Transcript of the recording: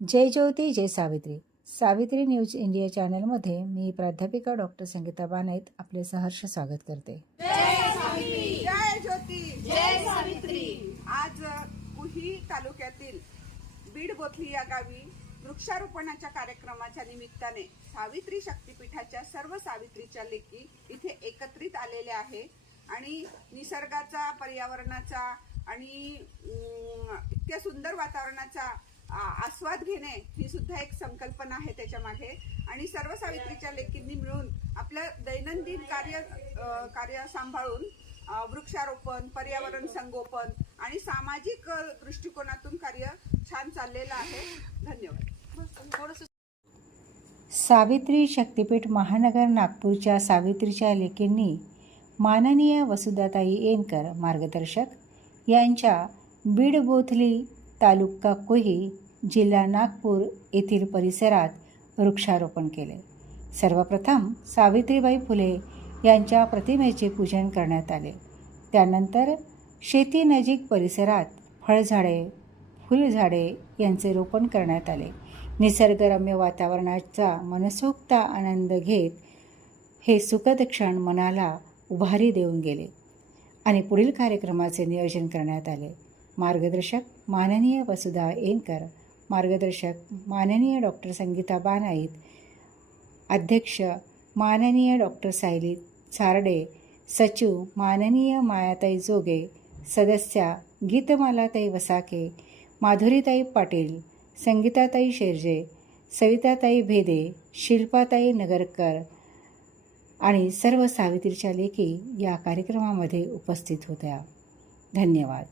जय ज्योती जय Savitri. Savitri news India चॅनलमध्ये मी प्राध्यापिका doctor Sangeeta Banait आपले सहर्ष स्वागत करते. जय सावित्री, जय ज्योती, जय सावित्री. आज कुही तालुक्यातील बीड बोथली या गावी वृक्षारोपणाच्या कार्यक्रमाच्या निमित्ताने सावित्री शक्तीपीठाच्या सर्व सावित्रीच्या लेकी इथे एकत्रित आलेले आहे आणि निसर्गाचा, पर्यावरणाचा आणि इतक्या सुंदर वातावरणाचा आस्वाद घेणे ही सुद्धा एक संकल्पना आहे त्याच्या मागे. आणि सर्व सावित्रीच्या लेकींनी मिळून आपलं दैनंदिन कार्य सांभाळून वृक्षारोपण, पर्यावरण संगोपन आणि सामाजिक दृष्टिकोनातून कार्य छान चाललेलं आहे. धन्यवाद. सावित्री शक्तीपीठ महानगर नागपूरच्या सावित्रीच्या लेकींनी माननीय वसुधाताई येनकर मार्गदर्शक यांच्या बीड बोथली तालुका कोही जिल्हा नागपूर येथील परिसरात वृक्षारोपण केले. सर्वप्रथम सावित्रीबाई फुले यांच्या प्रतिमेचे पूजन करण्यात आले. त्यानंतर शेतीनजीक परिसरात फळझाडे, फुलझाडे यांचे रोपण करण्यात आले. निसर्गरम्य वातावरणाचा मनसोक्त आनंद घेत हे सुखद क्षण मनाला उभारी देऊन गेले आणि पुढील कार्यक्रमाचे नियोजन करण्यात आले. मार्गदर्शक माननीय वसुधा येनकर, मार्गदर्शक माननीय डॉक्टर संगीता बानाईत, अध्यक्ष माननीय डॉक्टर सायली सारडे, सचिव माननीय मायाताई जोगे, सदस्या गीतमालाताई वसाके, माधुरीताई पाटील, संगीताताई शेरजे, सविताताई भेदे, शिल्पाताई नगरकर आणि सर्व सावित्रीच्या लेकी या कार्यक्रमामध्ये उपस्थित होत्या. धन्यवाद.